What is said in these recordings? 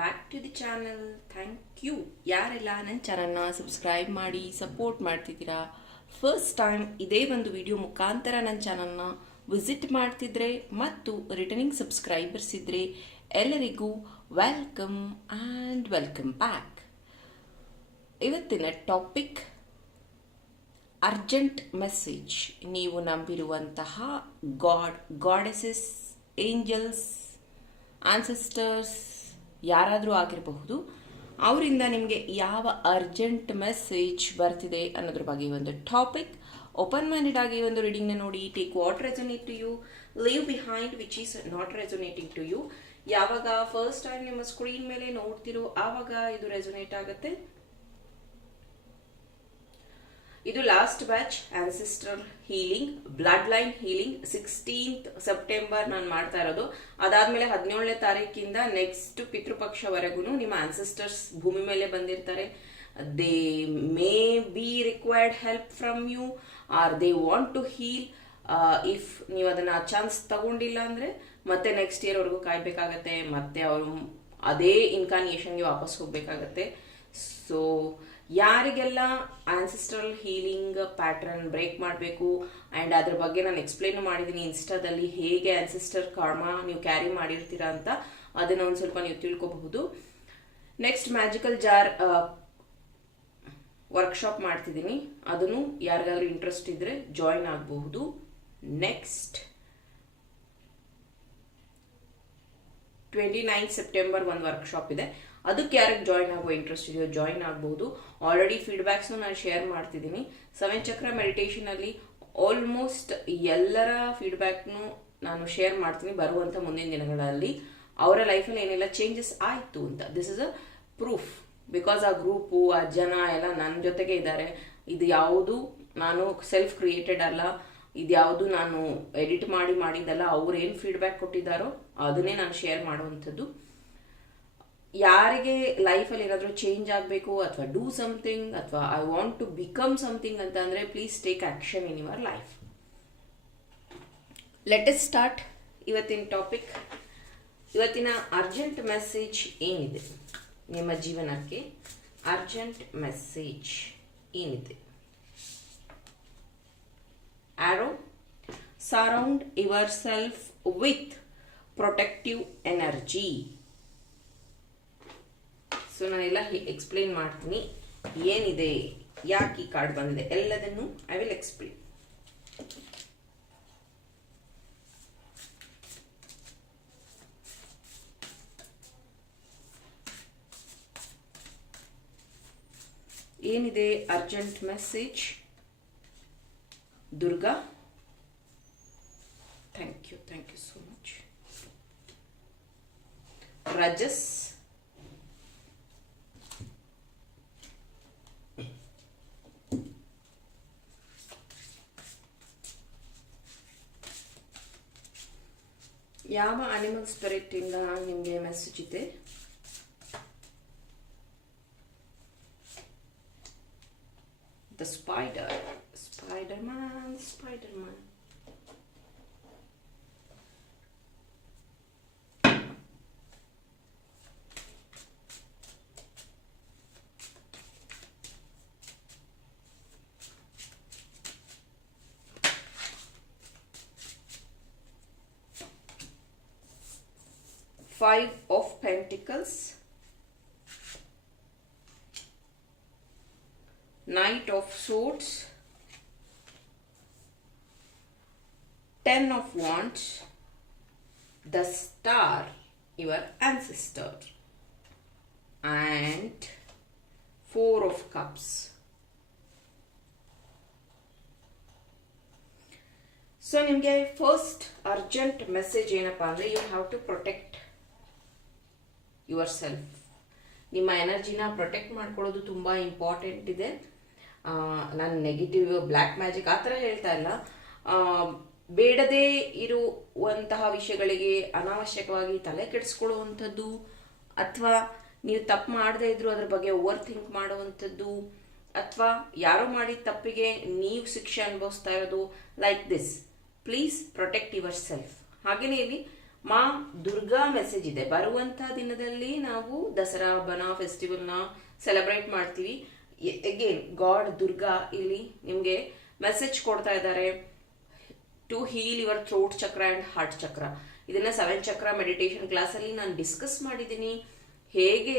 Back to the channel thank you ಯಾರೆಲ್ಲ ನನ್ನ ಚಾನಲ್ನ ಸಬ್ಸ್ಕ್ರೈಬ್ ಮಾಡಿ ಸಪೋರ್ಟ್ ಮಾಡ್ತಿದ್ದೀರಾ ಫಸ್ಟ್ ಟೈಮ್ ಇದೇ ಒಂದು ವಿಡಿಯೋ ಮುಖಾಂತರ ನನ್ನ ಚಾನಲ್ನ ವಿಸಿಟ್ ಮಾಡ್ತಿದ್ರೆ ಮತ್ತು ರಿಟರ್ನಿಂಗ್ ಸಬ್ಸ್ಕ್ರೈಬರ್ಸ್ ಇದ್ರೆ ಎಲ್ಲರಿಗೂ ವೆಲ್ಕಮ್ ಆ್ಯಂಡ್ ವೆಲ್ಕಮ್ ಬ್ಯಾಕ್ ಇವತ್ತಿನ ಟಾಪಿಕ್ ಅರ್ಜೆಂಟ್ ಮೆಸೇಜ್ ನೀವು ನಂಬಿರುವಂತಹ ಗಾಡ್ ಗಾಡೆಸಸ್ ಏಂಜಲ್ಸ್ ಆನ್ಸೆಸ್ಟರ್ಸ್ ಯಾರಾದರೂ ಆಗಿರಬಹುದು ಅವರಿಂದ ನಿಮಗೆ ಯಾವ ಅರ್ಜೆಂಟ್ ಮೆಸೇಜ್ ಬರ್ತಿದೆ ಅನ್ನೋದ್ರ ಬಗ್ಗೆ ಒಂದು ಟಾಪಿಕ್ ಓಪನ್ ಮೈಂಡೆಡ್ ಆಗಿ ಒಂದು ರೀಡಿಂಗ್ನ ನೋಡಿ take what resonate to you live behind which is not resonating to you ಯಾವಾಗ ಫಸ್ಟ್ ಟೈಮ್ ನಿಮ್ಮ ಸ್ಕ್ರೀನ್ ಮೇಲೆ ನೋಡ್ತಿರೋ ಆವಾಗ ಇದು ರೆಸೊನೇಟ್ ಆಗುತ್ತೆ ಇದು last batch ancestor healing blood line healing sixteenth September ನಾನು ಮಾಡ್ತಾ ಇರೋದು ಅದಾದ್ಮೇಲೆ ಹದಿನೇಳನೇ ತಾರೀಕಿಂದ ನೆಕ್ಸ್ಟ್ ಪಿತೃಪಕ್ಷವರೆಗೂ ನಿಮ್ಮ ಆನ್ಸಿಸ್ಟರ್ಸ್ ಭೂಮಿ ಮೇಲೆ ಬಂದಿರ್ತಾರೆ they may be required help from you or they want to heal if ನೀವು ಅದನ್ನ ಚಾನ್ಸ್ ತಗೊಂಡಿಲ್ಲ ಅಂದ್ರೆ ಮತ್ತೆ ನೆಕ್ಸ್ಟ್ ಇಯರ್ವರೆಗೂ ಕಾಯ್ಬೇಕಾಗತ್ತೆ ಮತ್ತೆ ಅವರು ಅದೇ ಇನ್ಕಾನಿಯೇಷನ್ಗೆ ವಾಪಸ್ ಹೋಗ್ಬೇಕಾಗತ್ತೆ ಸೊ ಯಾರಿಗೆಲ್ಲ ಆನ್ಸೆಸ್ಟ್ರಲ್ ಹೀಲಿಂಗ್ ಪ್ಯಾಟ್ರನ್ ಬ್ರೇಕ್ ಮಾಡಬೇಕು ಆ್ಯಂಡ್ ಅದ್ರ ಬಗ್ಗೆ ನಾನು ಎಕ್ಸ್ಪ್ಲೇನ್ ಮಾಡಿದ್ದೀನಿ ಇನ್ಸ್ಟಾದಲ್ಲಿ ಹೇಗೆ ಆನ್ಸೆಸ್ಟರ್ ಕಾರ್ಮ ನೀವು ಕ್ಯಾರಿ ಮಾಡಿರ್ತೀರಾ ಅಂತ ಅದನ್ನು ಒಂದು ಸ್ವಲ್ಪ ನೀವು ತಿಳ್ಕೊಬಹುದು ನೆಕ್ಸ್ಟ್ ಮ್ಯಾಜಿಕಲ್ ಜಾರ್ ವರ್ಕ್ಶಾಪ್ ಮಾಡ್ತಿದ್ದೀನಿ ಅದನ್ನು ಯಾರಿಗಾದ್ರೂ ಇಂಟ್ರೆಸ್ಟ್ ಇದ್ರೆ ಜಾಯಿನ್ ಆಗಬಹುದು ನೆಕ್ಸ್ಟ್ ಟ್ವೆಂಟಿ ನೈನ್ ಸೆಪ್ಟೆಂಬರ್ ಒಂದು ವರ್ಕ್ಶಾಪ್ ಇದೆ ಅದಕ್ಕೆ ಯಾರಿಗೆ ಜಾಯ್ನ್ ಆಗೋ ಇಂಟ್ರೆಸ್ಟ್ ಇದೆಯೋ ಜಾಯ್ನ್ ಆಗ್ಬೋದು ಆಲ್ರೆಡಿ ಫೀಡ್ಬ್ಯಾಕ್ಸ್ನು ನಾನು ಶೇರ್ ಮಾಡ್ತಿದ್ದೀನಿ ಸೆವೆನ್ ಚಕ್ರ ಮೆಡಿಟೇಷನಲ್ಲಿ ಆಲ್ಮೋಸ್ಟ್ ಎಲ್ಲರ ಫೀಡ್ಬ್ಯಾಕ್ನು ನಾನು ಶೇರ್ ಮಾಡ್ತೀನಿ ಬರುವಂಥ ಮುಂದಿನ ದಿನಗಳಲ್ಲಿ ಅವರ ಲೈಫಲ್ಲಿ ಏನೆಲ್ಲ ಚೇಂಜಸ್ ಆಯಿತು ಅಂತ this is a proof because ಆ ಗ್ರೂಪು ಆ ಜನ ಎಲ್ಲ ನನ್ನ ಜೊತೆಗೆ ಇದ್ದಾರೆ ಇದು ಯಾವುದು ನಾನು ಸೆಲ್ಫ್ ಕ್ರಿಯೇಟೆಡ್ ಅಲ್ಲ ಯಾವುದು ನಾನು ಎಡಿಟ್ ಮಾಡಿ ಮಾಡಿದ್ದಲ್ಲ ಅವ್ರು ಏನು ಫೀಡ್ಬ್ಯಾಕ್ ಕೊಟ್ಟಿದ್ದಾರೋ ಅದನ್ನೇ ನಾನು ಶೇರ್ ಮಾಡುವಂಥದ್ದು ಯಾರಿಗೆ ಲೈಫಲ್ಲಿ ಏನಾದರೂ ಚೇಂಜ್ ಆಗಬೇಕು ಅಥವಾ ಡೂ ಸಮಥಿಂಗ್ ಅಥವಾ I want to become something ಅಂತ ಅಂದರೆ please take action in your life let's start ಇವತ್ತಿನ ಟಾಪಿಕ್ ಇವತ್ತಿನ ಅರ್ಜೆಂಟ್ ಮೆಸೇಜ್ ಏನಿದೆ ನಿಮ್ಮ ಜೀವನಕ್ಕೆ ಅರ್ಜೆಂಟ್ ಮೆಸೇಜ್ ಏನಿದೆ aura surround yourself with protective energy so ನಾನೆಲ್ಲ ಎಕ್ಸ್ಪ್ಲೈನ್ ಮಾಡ್ತೀನಿ ಏನಿದೆ ಯಾಕೆ ಈ ಕಾರ್ಡ್ ಬಂದಿದೆ ಎಲ್ಲದನ್ನು ಐ ವಿಲ್ ಎಕ್ಸ್ಪ್ಲೇನ್ ಏನಿದೆ urgent message Durga thank you thank you so much ರಜಸ್ ಯಾವ ಅನಿಮಲ್ ಇಂದ ನಿಮಗೆ ಮೆಸೇಜ್ ಇದೆ the spider Spider Man Spider Man five of pentacles knight of swords ten of wands the star your ancestor and four of cups so ನಿಮಗೆ first urgent message ಏನಪ್ಪ ಅಂದರೆ you have to protect Yourself ನಿಮ್ಮ ಎನರ್ಜಿನ protect ಮಾಡ್ಕೊಳ್ಳೋದು ತುಂಬ important ಇದೆ ನಾನು negative black magic ಆ ಥರ ಹೇಳ್ತಾ ಇಲ್ಲ ಬೇಡದೇ ಇರುವಂತಹ ವಿಷಯಗಳಿಗೆ ಅನಾವಶ್ಯಕವಾಗಿ ತಲೆ ಕೆಡಿಸ್ಕೊಳ್ಳುವಂಥದ್ದು ಅಥವಾ ನೀವು ತಪ್ಪು ಮಾಡದೇ ಇದ್ರು ಅದ್ರ ಬಗ್ಗೆ ಓವರ್ ಥಿಂಕ್ ಮಾಡುವಂಥದ್ದು ಅಥವಾ ಯಾರೋ ಮಾಡಿದ ತಪ್ಪಿಗೆ ನೀವು ಶಿಕ್ಷೆ ಅನುಭವಿಸ್ತಾ ಇರೋದು like this please protect yourself ಹಾಗೆಯೇ ಇಲ್ಲಿ ಮಾ ದುರ್ಗಾ ಮೆಸೇಜ್ ಇದೆ ಬರುವಂತ ದಿನದಲ್ಲಿ ನಾವು ದಸರಾ ಹಬ್ಬನ ನ ಸೆಲೆಬ್ರೇಟ್ ಮಾಡ್ತೀವಿ ಅಗೇನ್ ಗಾಡ್ ದುರ್ಗಾ ಇಲ್ಲಿ ನಿಮಗೆ ಮೆಸೇಜ್ ಕೊಡ್ತಾ ಇದ್ದಾರೆ to heal your throat chakra and heart chakra ಇದನ್ನ ಸೆವೆನ್ ಚಕ್ರ ಮೆಡಿಟೇಷನ್ ಅಲ್ಲಿ ನಾನು ಡಿಸ್ಕಸ್ ಮಾಡಿದ್ದೀನಿ ಹೇಗೆ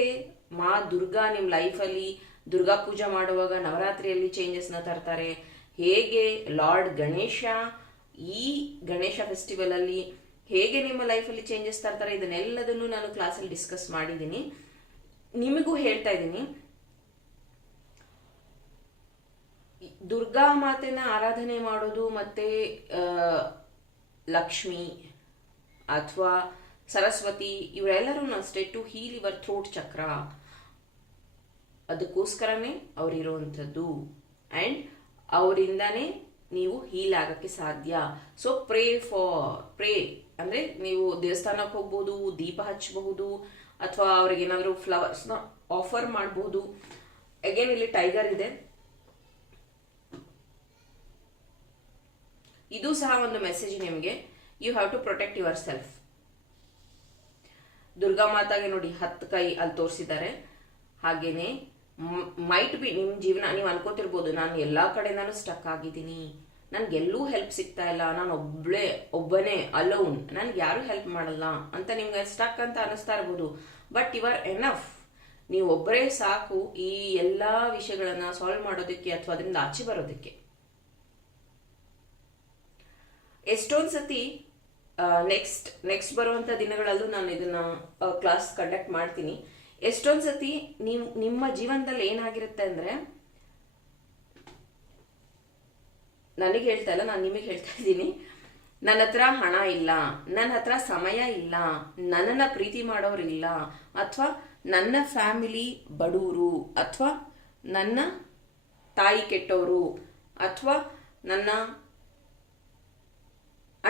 ಮಾ ದುರ್ಗಾ ನಿಮ್ಮ ಅಲ್ಲಿ ದುರ್ಗಾ ಪೂಜೆ ಮಾಡುವಾಗ ನವರಾತ್ರಿಯಲ್ಲಿ ನ ತರ್ತಾರೆ ಹೇಗೆ ಲಾರ್ಡ್ ಗಣೇಶ ಈ ಗಣೇಶ ಫೆಸ್ಟಿವಲ್ ಅಲ್ಲಿ ಹೇಗೆ ನಿಮ್ಮ ಲೈಫಲ್ಲಿ ಚೇಂಜಸ್ ತರ್ತಾರೆ ಇದನ್ನೆಲ್ಲದನ್ನು ನಾನು ಕ್ಲಾಸಲ್ಲಿ ಡಿಸ್ಕಸ್ ಮಾಡಿದ್ದೀನಿ ನಿಮಗೂ ಹೇಳ್ತಾ ಇದ್ದೀನಿ ದುರ್ಗಾ ಮಾತೆನ ಆರಾಧನೆ ಮಾಡೋದು ಮತ್ತೆ ಲಕ್ಷ್ಮಿ ಅಥವಾ ಸರಸ್ವತಿ ಇವರೆಲ್ಲರೂ ಅಷ್ಟೇ ಟು ಹೀಲ್ ಇವರ್ ಥ್ರೋಟ್ ಚಕ್ರ ಅದಕ್ಕೋಸ್ಕರನೇ ಅವರಿರುವಂಥದ್ದು ಆ್ಯಂಡ್ ಅವರಿಂದನೇ ನೀವು ಹೀಲ್ ಆಗಕ್ಕೆ ಸಾಧ್ಯ ಸೊ ಪ್ರೇ ಫಾರ್ ಪ್ರೇ ಅಂದರೆ ನೀವು ದೇವಸ್ಥಾನಕ್ಕೆ ಹೋಗ್ಬೋದು ದೀಪ ಹಚ್ಚಬಹುದು ಅಥವಾ ಅವ್ರಿಗೆ ಏನಾದರೂ ಫ್ಲವರ್ಸ್ನ ಆಫರ್ ಮಾಡಬಹುದು ಅಗೇನ್ ಇಲ್ಲಿ ಟೈಗರ್ ಇದೆ ಇದು ಸಹ ಒಂದು ಮೆಸೇಜ್ ನಿಮಗೆ you have to protect yourself Durga ಮಾತಾಗೆ ನೋಡಿ ಹತ್ತು ಕೈ ಅಲ್ಲಿ ತೋರಿಸಿದ್ದಾರೆ ಹಾಗೇನೆ ಮೈಟ್ ಬಿ ನಿಮ್ಮ ಜೀವನ ನೀವು ಅನ್ಕೋತಿರ್ಬೋದು ನಾನು ಎಲ್ಲಾ ಕಡೆಯಿಂದಾನು ಸ್ಟಕ್ ಆಗಿದ್ದೀನಿ ನನಗೆಲ್ಲೂ ಹೆಲ್ಪ್ ಸಿಗ್ತಾ ಇಲ್ಲ ನಾನು ಒಬ್ಬಳೇ ಒಬ್ಬನೇ ಅಲೋನ್ ನನಗೆ ಯಾರು ಹೆಲ್ಪ್ ಮಾಡಲ್ಲ ಅಂತ ನಿಮ್ಗೆ ಸ್ಟಕ್ ಅಂತ ಅನಿಸ್ತಾ ಇರ್ಬೋದು ಬಟ್ ಯು ಆರ್ ಎನಫ್ ನೀವು ಒಬ್ಬರೇ ಸಾಕು ಈ ಎಲ್ಲ ವಿಷಯಗಳನ್ನ ಸಾಲ್ವ್ ಮಾಡೋದಕ್ಕೆ ಅಥವಾ ಅದರಿಂದ ಆಚೆ ಬರೋದಕ್ಕೆ ಎಷ್ಟೊಂದು ಸತಿ ನೆಕ್ಸ್ಟ್ ನೆಕ್ಸ್ಟ್ ಬರುವಂತ ದಿನಗಳಲ್ಲೂ ನಾನು ಇದನ್ನ ಕ್ಲಾಸ್ ಕಂಡಕ್ಟ್ ಮಾಡ್ತೀನಿ ಎಷ್ಟೊಂದು ಸತಿ ನಿಮ್ಮ ಜೀವನದಲ್ಲಿ ಏನಾಗಿರುತ್ತೆ ಅಂದ್ರೆ ನನಗೆ ಹೇಳ್ತಾ ಇಲ್ಲ ನಾನು ನಿಮಗೆ ಹೇಳ್ತಾ ಇದ್ದೀನಿ ನನ್ನ ಹತ್ರ ಹಣ ಇಲ್ಲ ನನ್ನ ಹತ್ರ ಸಮಯ ಇಲ್ಲ ನನ್ನನ್ನು ಪ್ರೀತಿ ಮಾಡೋರಿಲ್ಲ ಅಥವಾ ನನ್ನ ಫ್ಯಾಮಿಲಿ ಬಡವರು ಅಥವಾ ನನ್ನ ತಾಯಿ ಕೆಟ್ಟವರು ಅಥವಾ ನನ್ನ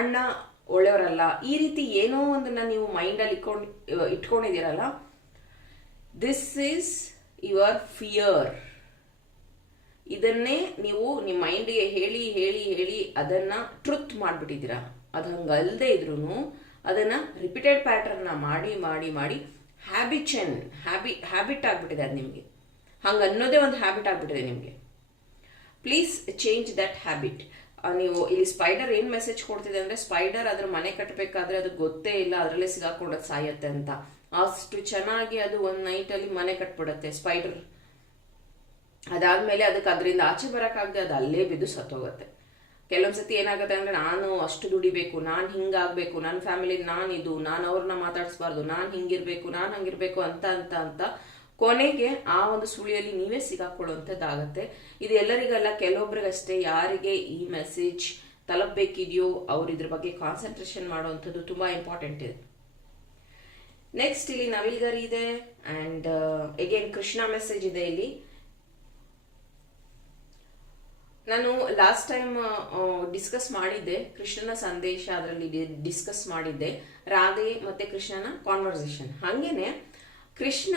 ಅಣ್ಣ ಒಳ್ಳೆಯವರಲ್ಲ ಈ ರೀತಿ ಏನೋ ಒಂದನ್ನು ನೀವು ಮೈಂಡಲ್ಲಿ ಇಟ್ಕೊಂಡು ಇಟ್ಕೊಂಡಿದ್ದೀರಲ್ಲ ದಿಸ್ ಈಸ್ ಯುವರ್ ಫಿಯರ್ ಇದನ್ನೇ ನೀವು ನಿಮ್ಮ ಮೈಂಡ್ಗೆ ಹೇಳಿ ಹೇಳಿ ಹೇಳಿ ಅದನ್ನ ಟ್ರುತ್ ಮಾಡಿಬಿಟ್ಟಿದ್ದೀರಾ ಅದು ಹಂಗಲ್ಲದೆ ಇದ್ರೂ ಅದನ್ನ ರಿಪೀಟೆಡ್ ಪ್ಯಾಟ್ರನ್ನ ಮಾಡಿ ಮಾಡಿ ಮಾಡಿ ಹ್ಯಾಬಿಚನ್ ಹ್ಯಾಬಿ ಹ್ಯಾಬಿಟ್ ಆಗ್ಬಿಟ್ಟಿದೆ ಅದು ನಿಮಗೆ ಹಂಗೆ ಅನ್ನೋದೇ ಒಂದು ಹ್ಯಾಬಿಟ್ ಆಗಿಬಿಟ್ಟಿದೆ ನಿಮಗೆ ಪ್ಲೀಸ್ ಚೇಂಜ್ ದಟ್ ಹ್ಯಾಬಿಟ್ ನೀವು ಇಲ್ಲಿ ಸ್ಪೈಡರ್ ಏನು ಮೆಸೇಜ್ ಕೊಡ್ತಿದೆ ಅಂದರೆ ಸ್ಪೈಡರ್ ಅದ್ರ ಮನೆ ಕಟ್ಟಬೇಕಾದ್ರೆ ಅದು ಗೊತ್ತೇ ಇಲ್ಲ ಅದರಲ್ಲೇ ಸಿಗಾಕೊಳ್ಳೋದು ಸಾಯುತ್ತೆ ಅಂತ ಅಷ್ಟು ಚೆನ್ನಾಗಿ ಅದು ಒಂದು ನೈಟಲ್ಲಿ ಮನೆ ಕಟ್ಬಿಡುತ್ತೆ ಸ್ಪೈಡರ್ ಅದಾದ್ಮೇಲೆ ಅದಕ್ಕೆ ಅದರಿಂದ ಆಚೆ ಬರೋಕ್ಕಾಗದೆ ಅದು ಅಲ್ಲೇ ಬಿದ್ದು ಸತ್ತೋಗುತ್ತೆ ಕೆಲವೊಂದು ಸತಿ ಏನಾಗುತ್ತೆ ಅಂದರೆ ನಾನು ಅಷ್ಟು ದುಡಿಬೇಕು ನಾನು ಹಿಂಗಾಗಬೇಕು ನನ್ನ ಫ್ಯಾಮಿಲಿ ನಾನು ಇದು ನಾನು ಅವ್ರನ್ನ ಮಾತಾಡಿಸ್ಬಾರ್ದು ನಾನು ಹಿಂಗಿರಬೇಕು ನಾನು ಹಂಗಿರಬೇಕು ಅಂತ ಅಂತ ಅಂತ ಕೊನೆಗೆ ಆ ಒಂದು ಸುಳಿಯಲ್ಲಿ ನೀವೇ ಸಿಗಾಕೊಳ್ಳುವಂಥದ್ದಾಗತ್ತೆ ಇದು ಎಲ್ಲರಿಗಲ್ಲ ಕೆಲವೊಬ್ರಿಗಷ್ಟೇ ಯಾರಿಗೆ ಈ ಮೆಸೇಜ್ ತಲುಪಬೇಕಿದೆಯೋ ಅವ್ರ ಇದ್ರ ಬಗ್ಗೆ ಕಾನ್ಸಂಟ್ರೇಷನ್ ಮಾಡುವಂಥದ್ದು ತುಂಬ ಇಂಪಾರ್ಟೆಂಟ್ ಇದೆ ನೆಕ್ಸ್ಟ್ ಇಲ್ಲಿ ನವಿಲ್ಗರಿ ಇದೆ ಆ್ಯಂಡ್ ಎಗೇನ್ ಕೃಷ್ಣ ಮೆಸೇಜ್ ಇದೆ ಇಲ್ಲಿ ನಾನು ಲಾಸ್ಟ್ ಟೈಮ್ ಡಿಸ್ಕಸ್ ಮಾಡಿದ್ದೆ ಕೃಷ್ಣನ ಸಂದೇಶ ಅದರಲ್ಲಿ ಡಿಸ್ಕಸ್ ಮಾಡಿದ್ದೆ ರಾಧೆ ಮತ್ತೆ ಕೃಷ್ಣನ ಕಾನ್ವರ್ಸೇಷನ್ ಹಾಗೇನೆ ಕೃಷ್ಣ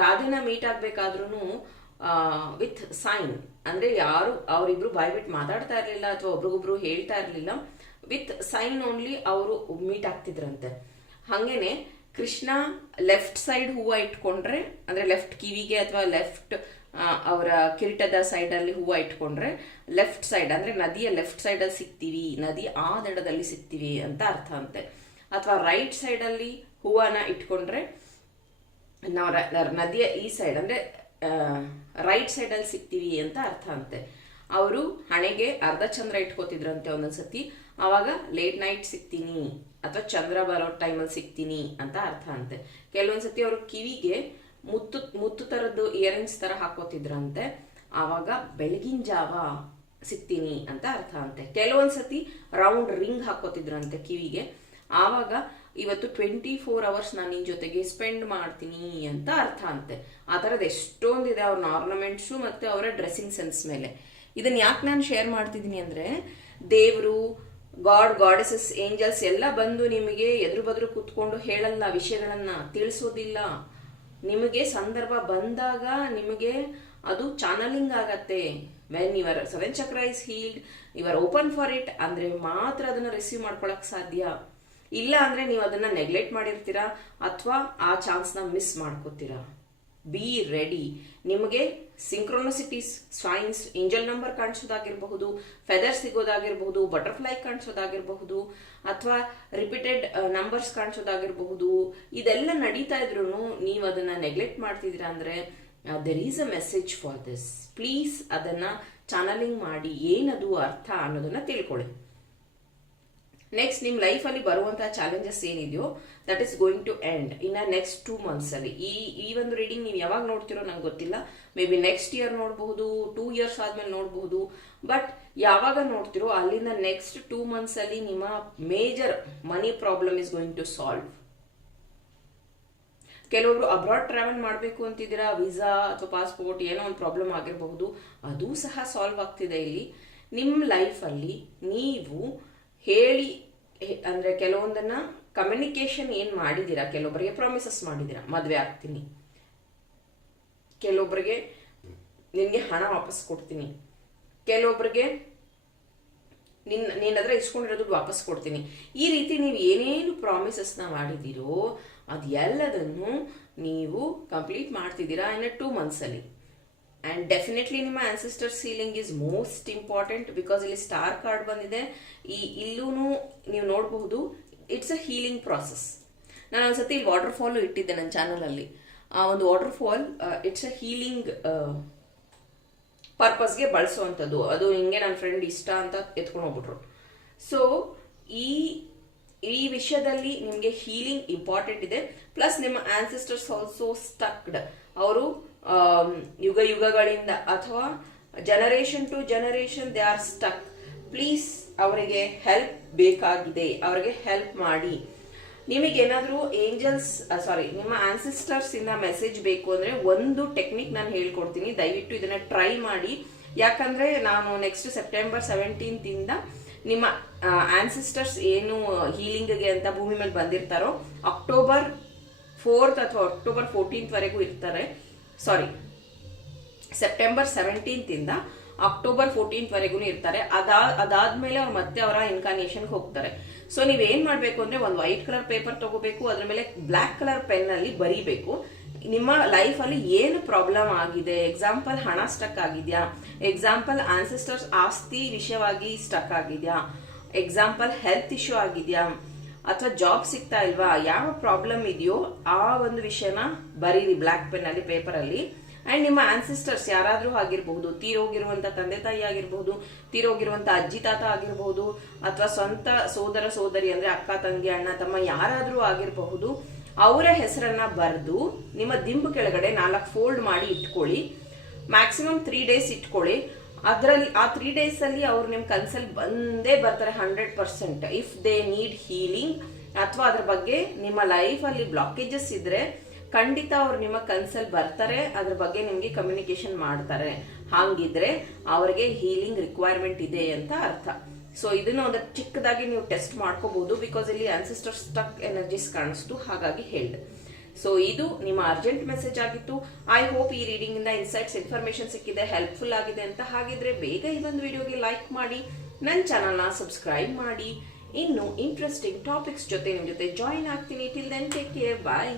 ರಾಧೆನ ಮೀಟ್ ಆಗ್ಬೇಕಾದ್ರೂ ವಿತ್ ಸೈನ್ ಅಂದ್ರೆ ಯಾರು ಅವರಿಬ್ರು ಬಾಯ್ಬಿಟ್ಟು ಮಾತಾಡ್ತಾ ಇರಲಿಲ್ಲ ಅಥವಾ ಒಬ್ರಿಗೊಬ್ರು ಹೇಳ್ತಾ ಇರಲಿಲ್ಲ ವಿತ್ ಸೈನ್ ಓನ್ಲಿ ಅವರು ಮೀಟ್ ಆಗ್ತಿದ್ರಂತೆ ಹಂಗೇನೆ ಕೃಷ್ಣ ಲೆಫ್ಟ್ ಸೈಡ್ ಹೂವ ಇಟ್ಕೊಂಡ್ರೆ ಅಂದ್ರೆ ಲೆಫ್ಟ್ ಕಿವಿಗೆ ಅಥವಾ ಲೆಫ್ಟ್ ಅವರ ಕಿರೀಟದ ಸೈಡಲ್ಲಿ ಹೂವು ಇಟ್ಕೊಂಡ್ರೆ ಲೆಫ್ಟ್ ಸೈಡ್ ಅಂದರೆ ನದಿಯ ಲೆಫ್ಟ್ ಸೈಡಲ್ಲಿ ಸಿಗ್ತೀವಿ ನದಿ ಆ ದಡದಲ್ಲಿ ಸಿಕ್ತೀವಿ ಅಂತ ಅರ್ಥ ಅಂತೆ ಅಥವಾ ರೈಟ್ ಸೈಡಲ್ಲಿ ಹೂವನ ಇಟ್ಕೊಂಡ್ರೆ ನಾವು ನದಿಯ ಈ ಸೈಡ್ ಅಂದರೆ ರೈಟ್ ಸೈಡಲ್ಲಿ ಸಿಗ್ತೀವಿ ಅಂತ ಅರ್ಥ ಅಂತೆ ಅವರು ಹಣೆಗೆ ಅರ್ಧ ಚಂದ್ರ ಇಟ್ಕೋತಿದ್ರಂತೆ ಒಂದೊಂದು ಅವಾಗ ಲೇಟ್ ನೈಟ್ ಸಿಗ್ತೀನಿ ಅಥವಾ ಚಂದ್ರ ಬರೋ ಟೈಮಲ್ಲಿ ಸಿಗ್ತೀನಿ ಅಂತ ಅರ್ಥ ಅಂತೆ ಕೆಲವೊಂದ್ಸತಿ ಅವರು ಕಿವಿಗೆ ಮುತ್ತು ಮುತ್ತು ತರದ್ದು ಇಯರಿಂಗ್ಸ್ ತರ ಹಾಕೋತಿದ್ರಂತೆ ಆವಾಗ ಬೆಳಗಿನ ಜಾವ ಸಿಗ್ತೀನಿ ಅಂತ ಅರ್ಥ ಅಂತೆ ಕೆಲವೊಂದ್ಸತಿ ರೌಂಡ್ ರಿಂಗ್ ಹಾಕೋತಿದ್ರಂತೆ ಕಿವಿಗೆ ಆವಾಗ ಇವತ್ತು ಟ್ವೆಂಟಿ ಫೋರ್ ಅವರ್ಸ್ ನಾನು ನಿನ್ ಜೊತೆಗೆ ಸ್ಪೆಂಡ್ ಮಾಡ್ತೀನಿ ಅಂತ ಅರ್ಥ ಅಂತೆ ಆ ಥರದ್ದು ಎಷ್ಟೊಂದಿದೆ ಅವ್ರನ್ನ ಆರ್ನಮೆಂಟ್ಸು ಮತ್ತು ಅವರ ಡ್ರೆಸ್ಸಿಂಗ್ ಸೆನ್ಸ್ ಮೇಲೆ ಇದನ್ನು ಯಾಕೆ ನಾನು ಶೇರ್ ಮಾಡ್ತಿದ್ದೀನಿ ಅಂದರೆ ದೇವರು ಗಾಡ್ ಗಾಡೆಸಸ್ ಏಂಜಲ್ಸ್ ಎಲ್ಲ ಬಂದು ನಿಮಗೆ ಎದುರು ಬದ್ರು ಕೂತ್ಕೊಂಡು ಹೇಳಲ್ಲ ವಿಷಯಗಳನ್ನು ತಿಳಿಸೋದಿಲ್ಲ ನಿಮಗೆ ಸಂದರ್ಭ ಬಂದಾಗ ನಿಮಗೆ ಅದು ಚಾನಲಿಂಗ್ ಆಗತ್ತೆ when your seven chakra is healed your open for it ಅಂದ್ರೆ ಮಾತ್ರ ಅದನ್ನ ರಿಸೀವ್ ಮಾಡ್ಕೊಳಕ್ ಸಾಧ್ಯ ಇಲ್ಲ ಅಂದ್ರೆ ನೀವು ಅದನ್ನ ನೆಗ್ಲೆಕ್ಟ್ ಮಾಡಿರ್ತೀರಾ ಅಥವಾ ಆ ಚಾನ್ಸ್ನ ಮಿಸ್ ಮಾಡ್ಕೋತೀರಾ ಬಿ ರೆಡಿ ನಿಮಗೆ ಸಿಂಕ್ರೋನಸಿಟೀಸ್ ಸೈನ್ಸ್ ಏಂಜಲ್ ನಂಬರ್ ಕಾಣಿಸೋದಾಗಿರಬಹುದು ಫೆದರ್ ಸಿಗೋದಾಗಿರಬಹುದು ಬಟರ್ಫ್ಲೈ ಕಾಣಿಸೋದಾಗಿರಬಹುದು ಅಥವಾ ರಿಪೀಟೆಡ್ ನಂಬರ್ಸ್ uh, ಕಾಣಿಸೋದಾಗಿರಬಹುದು ಇದೆಲ್ಲ ನಡೀತಾ ಇದ್ರು ನೀವು ಅದನ್ನ ನೆಗ್ಲೆಕ್ಟ್ ಮಾಡ್ತಿದ್ರ ಅಂದ್ರೆ there is a message for this please ಅದನ್ನ ಚಾನಲಿಂಗ್ ಮಾಡಿ ಏನದು ಅರ್ಥ ಅನ್ನೋದನ್ನ ತಿಳ್ಕೊಳ್ಳಿ ನೆಕ್ಸ್ಟ್ ನಿಮ್ಮ ಅಲ್ಲಿ ಬರುವಂತಹ ಚಾಲೆಂಜಸ್ ಏನಿದೆಯೋ that is going to end in next two ಅಲ್ಲಿ ಈ ಈ ಒಂದು ರೀಡಿಂಗ್ ನೀವು ಯಾವಾಗ ನೋಡ್ತಿರೋ ನಂಗೆ ಗೊತ್ತಿಲ್ಲ ಮೇ ಬಿ ನೆಕ್ಸ್ಟ್ ಇಯರ್ ನೋಡಬಹುದು ಟೂ ಇಯರ್ಸ್ ಆದ್ಮೇಲೆ ನೋಡಬಹುದು ಬಟ್ ಯಾವಾಗ ನೋಡ್ತಿರೋ ಅಲ್ಲಿಂದ ನೆಕ್ಸ್ಟ್ ಟೂ ಅಲ್ಲಿ ನಿಮ್ಮ major money problem is going to solve ಕೆಲವರು ಅಬ್ರಾಡ್ ಟ್ರಾವೆಲ್ ಮಾಡಬೇಕು ಅಂತಿದ್ದೀರಾ ವೀಸಾ ಅಥವಾ ಪಾಸ್ಪೋರ್ಟ್ ಏನೋ ಒಂದು ಪ್ರಾಬ್ಲಮ್ ಆಗಿರಬಹುದು ಅದು ಸಹ ಸಾಲ್ವ್ ಆಗ್ತಿದೆ ಇಲ್ಲಿ ನಿಮ್ಮ ಲೈಫಲ್ಲಿ ನೀವು ಹೇಳಿ ಅಂದ್ರೆ ಕೆಲವೊಂದನ್ನು ಕಮ್ಯುನಿಕೇಶನ್ ಏನು ಮಾಡಿದೀರಾ ಕೆಲವೊಬ್ಬರಿಗೆ ಪ್ರಾಮಿಸಸ್ ಮಾಡಿದ್ದೀರಾ ಮದ್ವೆ ಆಗ್ತೀನಿ ಕೆಲವೊಬ್ಬರಿಗೆ ನಿನ್ಗೆ ಹಣ ವಾಪಸ್ ಕೊಡ್ತೀನಿ ಕೆಲವೊಬ್ಬರಿಗೆ ನಿನ್ನ ನಿನ್ನ ಇಸ್ಕೊಂಡಿರೋದು ವಾಪಸ್ ಕೊಡ್ತೀನಿ ಈ ರೀತಿ ನೀವು ಏನೇನು ಪ್ರಾಮಿಸಸ್ನ ಮಾಡಿದ್ದೀರೋ ಅದೆಲ್ಲದನ್ನು ನೀವು ಕಂಪ್ಲೀಟ್ ಮಾಡ್ತಿದ್ದೀರಾ ಇನ್ನ ಟೂ ಮಂತ್ಸಲ್ಲಿ ಆ್ಯಂಡ್ ಡೆಫಿನೆಟ್ಲಿ ನಿಮ್ಮ ancestor healing is most important because ಇಲ್ಲಿ ಸ್ಟಾರ್ ಕಾರ್ಡ್ ಬಂದಿದೆ ಈ ಇಲ್ಲೂ ನೀವು ನೋಡಬಹುದು ಇಟ್ಸ್ ಅ ಹೀಲಿಂಗ್ ಪ್ರಾಸೆಸ್ ನಾನು ಒಂದ್ಸತಿ ಇಲ್ಲಿ ವಾಟರ್ ಫಾಲು ಇಟ್ಟಿದ್ದೆ ನನ್ನ ಚಾನಲಲ್ಲಿ ಆ ಒಂದು waterfall it's a healing ಪರ್ಪಸ್ಗೆ ಬಳಸುವಂಥದ್ದು ಅದು ಹಿಂಗೆ ನನ್ನ ಫ್ರೆಂಡ್ ಇಷ್ಟ ಅಂತ ಎತ್ಕೊಂಡು ಹೋಗ್ಬಿಟ್ರು ಸೊ ಈ ಈ ವಿಷಯದಲ್ಲಿ ನಿಮಗೆ ಹೀಲಿಂಗ್ ಇಂಪಾರ್ಟೆಂಟ್ ಇದೆ ಪ್ಲಸ್ ನಿಮ್ಮ ಆನ್ಸಿಸ್ಟರ್ಸ್ ಆಲ್ಸೋ ಸ್ಟಕ್ಡ್ ಅವರು Um, ಯುಗ ಯುಗಗಳಿಂದ ಅಥವಾ generation to generation they are stuck please ಅವರಿಗೆ ಹೆಲ್ಪ್ ಬೇಕಾಗಿದೆ ಅವರಿಗೆ ಹೆಲ್ಪ್ ಮಾಡಿ ಏನಾದರೂ ಏಂಜಲ್ಸ್ ಸಾರಿ ನಿಮ್ಮ ಆನ್ಸಿಸ್ಟರ್ಸ್ ಇಂದ ಮೆಸೇಜ್ ಬೇಕು ಅಂದರೆ ಒಂದು ಟೆಕ್ನಿಕ್ ನಾನು ಹೇಳ್ಕೊಡ್ತೀನಿ ದಯವಿಟ್ಟು ಇದನ್ನ ಟ್ರೈ ಮಾಡಿ ಯಾಕಂದ್ರೆ ನಾನು ನೆಕ್ಸ್ಟ್ ಸೆಪ್ಟೆಂಬರ್ ಸೆವೆಂಟೀನ್ತ್ ಇಂದ ನಿಮ್ಮ ಆನ್ಸಿಸ್ಟರ್ಸ್ uh, ಏನು ಹೀಲಿಂಗ್ಗೆ uh, ಅಂತ ಭೂಮಿ ಮೇಲೆ ಬಂದಿರ್ತಾರೋ ಅಕ್ಟೋಬರ್ ಫೋರ್ತ್ ಅಥವಾ ಅಕ್ಟೋಬರ್ ಫೋರ್ಟೀನ್ತ್ ವರೆಗೂ ಇರ್ತಾರೆ ಸಾರಿ ಸೆಪ್ಟೆಂಬರ್ ಸೆವೆಂಟೀನ್ತಿಂದ ಅಕ್ಟೋಬರ್ ವರೆಗೂ ಇರ್ತಾರೆ ಅದಾ ಅದಾದ್ಮೇಲೆ ಅವ್ರು ಮತ್ತೆ ಅವರ ಇನ್ಕಾರ್ನೇಷನ್ಗೆ ಹೋಗ್ತಾರೆ ಸೊ ನೀವೇನು ಮಾಡಬೇಕು ಅಂದರೆ ಒಂದು ವೈಟ್ ಕಲರ್ ಪೇಪರ್ ತಗೋಬೇಕು ಅದ್ರ ಮೇಲೆ ಬ್ಲ್ಯಾಕ್ ಕಲರ್ ಪೆನ್ನಲ್ಲಿ ಬರೀಬೇಕು ನಿಮ್ಮ ಲೈಫಲ್ಲಿ ಏನು ಪ್ರಾಬ್ಲಮ್ ಆಗಿದೆ ಎಕ್ಸಾಂಪಲ್ ಹಣ ಸ್ಟಕ್ ಆಗಿದೆಯಾ ಎಕ್ಸಾಂಪಲ್ ಆನ್ಸಿಸ್ಟರ್ಸ್ ಆಸ್ತಿ ವಿಷಯವಾಗಿ ಸ್ಟಕ್ ಆಗಿದೆಯಾ ಎಕ್ಸಾಂಪಲ್ ಹೆಲ್ತ್ ಇಶ್ಯೂ ಆಗಿದೆಯಾ ಅಥವಾ ಜಾಬ್ ಸಿಗ್ತಾ ಇಲ್ವಾ ಯಾವ ಪ್ರಾಬ್ಲಮ್ ಇದೆಯೋ ಆ ಒಂದು ವಿಷಯನ ಬರೀರಿ ಬ್ಲ್ಯಾಕ್ ಪೆನ್ ಅಲ್ಲಿ ಅಲ್ಲಿ ಅಂಡ್ ನಿಮ್ಮ ಆನ್ಸಿಸ್ಟರ್ಸ್ ಯಾರಾದರೂ ಆಗಿರಬಹುದು ತೀರೋಗಿರುವಂಥ ತಂದೆ ತಾಯಿ ಆಗಿರಬಹುದು ತೀರೋಗಿರುವಂಥ ಅಜ್ಜಿ ತಾತ ಆಗಿರಬಹುದು ಅಥವಾ ಸ್ವಂತ ಸೋದರ ಸೋದರಿ ಅಂದರೆ ಅಕ್ಕ ತಂಗಿ ಅಣ್ಣ ತಮ್ಮ ಯಾರಾದರೂ ಆಗಿರಬಹುದು ಅವರ ಹೆಸರನ್ನ ಬರೆದು ನಿಮ್ಮ ದಿಂಬು ಕೆಳಗಡೆ ನಾಲ್ಕು ಫೋಲ್ಡ್ ಮಾಡಿ ಇಟ್ಕೊಳ್ಳಿ ಮ್ಯಾಕ್ಸಿಮಮ್ ತ್ರೀ ಡೇಸ್ ಇಟ್ಕೊಳ್ಳಿ ಅದರಲ್ಲಿ ಆ ತ್ರೀ ಡೇಸಲ್ಲಿ ಅವ್ರು ನಿಮ್ಮ ಕನ್ಸಲ್ಟ್ ಬಂದೇ ಬರ್ತಾರೆ hundred percent if they need healing ಅಥವಾ ಅದ್ರ ಬಗ್ಗೆ ನಿಮ್ಮ ಲೈಫಲ್ಲಿ ಬ್ಲಾಕೇಜಸ್ ಇದ್ದರೆ ಖಂಡಿತ ಅವ್ರು ನಿಮ್ಮ ಕನ್ಸಲ್ಟ್ ಬರ್ತಾರೆ ಅದ್ರ ಬಗ್ಗೆ ನಿಮಗೆ ಕಮ್ಯುನಿಕೇಶನ್ ಮಾಡ್ತಾರೆ ಹಾಗಿದ್ರೆ ಅವ್ರಿಗೆ ಹೀಲಿಂಗ್ ರಿಕ್ವೈರ್ಮೆಂಟ್ ಇದೆ ಅಂತ ಅರ್ಥ ಸೊ ಇದನ್ನ ಒಂದು ಚಿಕ್ಕದಾಗಿ ನೀವು ಟೆಸ್ಟ್ ಮಾಡ್ಕೋಬಹುದು ಬಿಕಾಸ್ ಇಲ್ಲಿ ಆನ್ಸಿಸ್ಟರ್ ಸ್ಟಕ್ ಎನರ್ಜೀಸ್ ಕಾಣಿಸ್ತು ಹಾಗಾಗಿ ಹೇಳಿದೆ ಸೊ ಇದು ನಿಮ್ಮ ಅರ್ಜೆಂಟ್ ಮೆಸೇಜ್ ಆಗಿತ್ತು ಐ ಹೋಪ್ ಈ ರೀಡಿಂಗ್ ಇಂದ ಇನ್ಸೈಟ್ಸ್ ಇನ್ಫಾರ್ಮೇಶನ್ ಸಿಕ್ಕಿದೆ ಹೆಲ್ಪ್ಫುಲ್ ಆಗಿದೆ ಅಂತ ಹಾಗಿದ್ರೆ ಬೇಗ ಈ ಒಂದು ವಿಡಿಯೋಗೆ ಲೈಕ್ ಮಾಡಿ ನನ್ನ ಚಾನಲ್ನ ಸಬ್ಸ್ಕ್ರೈಬ್ ಮಾಡಿ ಇನ್ನು ಇಂಟ್ರೆಸ್ಟಿಂಗ್ ಟಾಪಿಕ್ಸ್ ಜೊತೆ ನಿಮ್ಮ ಜೊತೆ ಜಾಯಿನ್ ಆಗ್ತೀನಿ till then take care bye